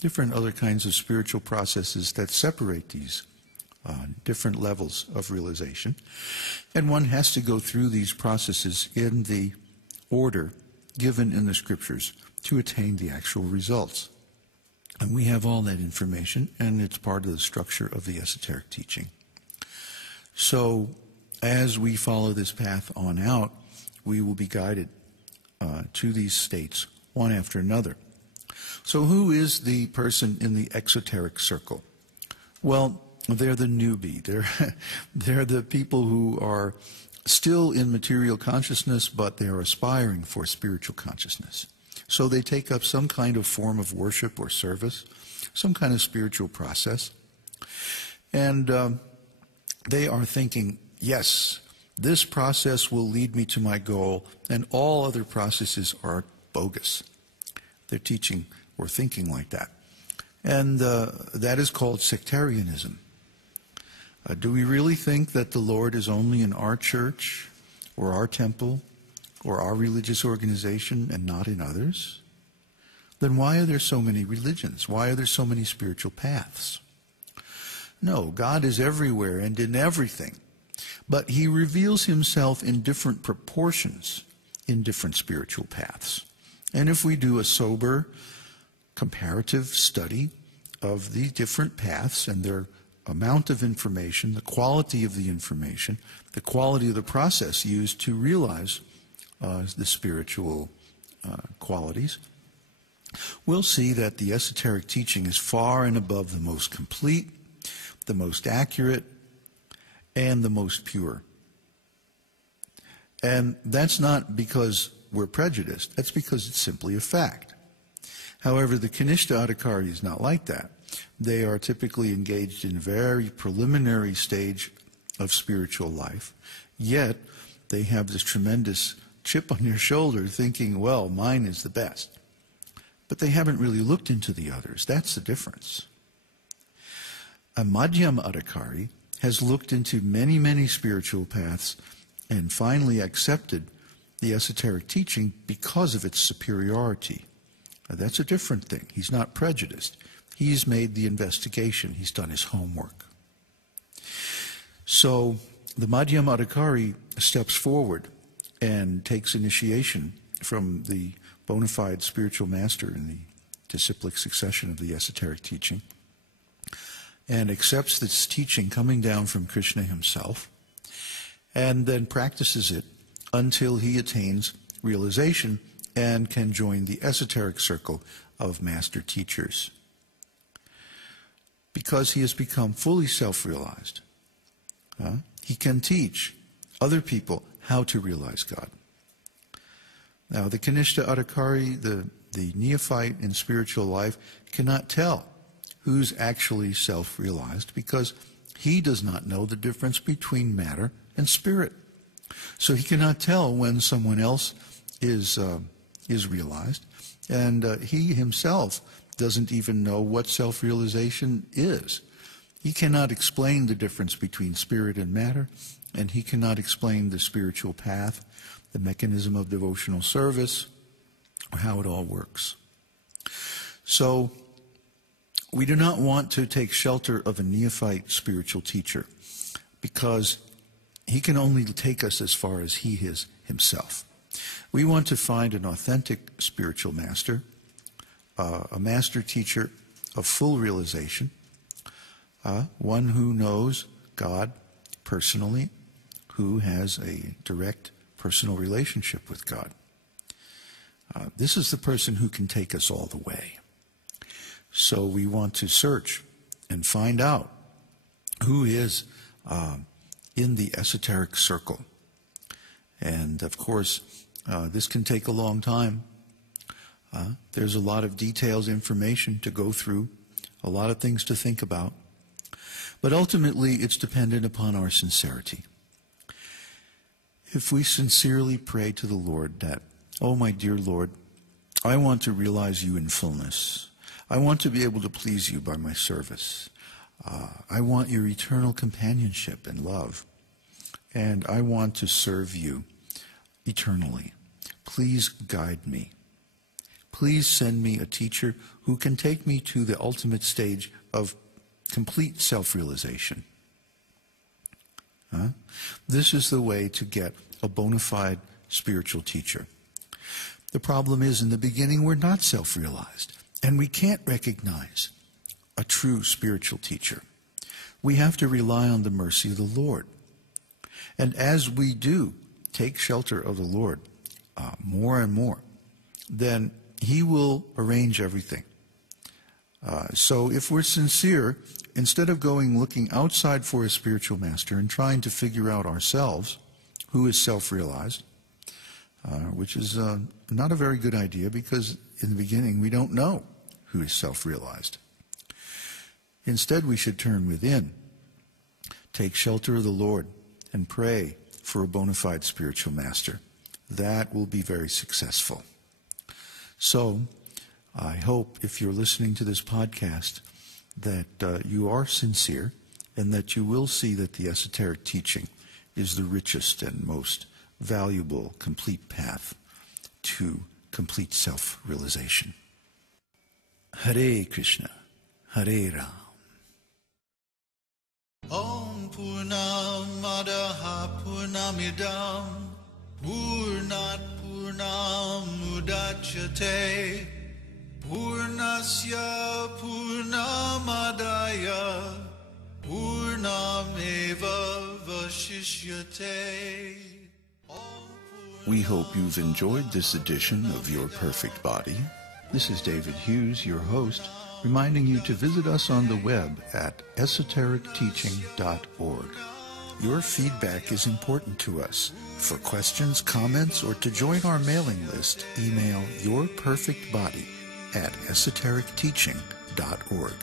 different other kinds of spiritual processes that separate these different levels of realization. And one has to go through these processes in the order given in the scriptures to attain the actual results. And we have all that information, and it's part of the structure of the esoteric teaching. So as we follow this path on out, we will be guided to these states one after another. So who is the person in the exoteric circle? Well, they're the newbie. They're the people who are still in material consciousness, but they are aspiring for spiritual consciousness. So they take up some kind of form of worship or service, some kind of spiritual process. And they are thinking, yes, this process will lead me to my goal, and all other processes are bogus. They're teaching or thinking like that. And that is called sectarianism. Do we really think that the Lord is only in our church or our temple or our religious organization and not in others? Then why are there so many religions? Why are there so many spiritual paths? No, God is everywhere and in everything. But he reveals himself in different proportions in different spiritual paths. And if we do a sober, comparative study of the different paths and their amount of information, the quality of the information, the quality of the process used to realize the spiritual qualities, we'll see that the esoteric teaching is far and above the most complete, the most accurate, and the most pure. And that's not because we're prejudiced. That's because it's simply a fact. However, the Kanishta Adhikari is not like that. They are typically engaged in a very preliminary stage of spiritual life, yet they have this tremendous chip on their shoulder thinking, well, mine is the best. But they haven't really looked into the others. That's the difference. A Madhyama Adhikari has looked into many, many spiritual paths and finally accepted the esoteric teaching because of its superiority. Now, that's a different thing. He's not prejudiced. He's made the investigation. He's done his homework. So the Madhyama Adhikari steps forward and takes initiation from the bona fide spiritual master in the disciplic succession of the esoteric teaching, and accepts this teaching coming down from Krishna himself, and then practices it until he attains realization and can join the esoteric circle of master teachers. Because he has become fully self-realized, he can teach other people how to realize God. Now, the Kanishta Adhikari, the neophyte in spiritual life, cannot tell who's actually self-realized because he does not know the difference between matter and spirit. So he cannot tell when someone else is realized, and he himself doesn't even know what self-realization is. He cannot explain the difference between spirit and matter, and he cannot explain the spiritual path, the mechanism of devotional service, or how it all works. So we do not want to take shelter of a neophyte spiritual teacher because he can only take us as far as he is himself. We want to find an authentic spiritual master, a master teacher of full realization, one who knows God personally, who has a direct personal relationship with God. This is the person who can take us all the way. So we want to search and find out who is in the esoteric circle. And of course, this can take a long time. There's a lot of details, information to go through, a lot of things to think about. But ultimately, it's dependent upon our sincerity. If we sincerely pray to the Lord that, oh, my dear Lord, I want to realize you in fullness. I want to be able to please you by my service. I want your eternal companionship and love. And I want to serve you eternally. Please guide me. Please send me a teacher who can take me to the ultimate stage of complete self-realization. This is the way to get a bona fide spiritual teacher. The problem is, in the beginning, we're not self-realized, and we can't recognize a true spiritual teacher. We have to rely on the mercy of the Lord. And as we do take shelter of the Lord more and more, then He will arrange everything. So if we're sincere, instead of looking outside for a spiritual master and trying to figure out ourselves who is self-realized, which is not a very good idea, because in the beginning we don't know who is self-realized. Instead, we should turn within, take shelter of the Lord, and pray for a bona fide spiritual master. That will be very successful. So, I hope, if you're listening to this podcast, that you are sincere, and that you will see that the esoteric teaching is the richest and most valuable, complete path to complete self-realization. Hare Krishna, Hare Ram. Om Purnamadaha Purnamidam Purnat Purnamudachyate Purnasya Purnamadaya Purnameva Vashishyate. We hope you've enjoyed this edition of Your Perfect Body. This is David Hughes, your host, reminding you to visit us on the web at esotericteaching.org. Your feedback is important to us. For questions, comments, or to join our mailing list, email yourperfectbody@esotericteaching.org.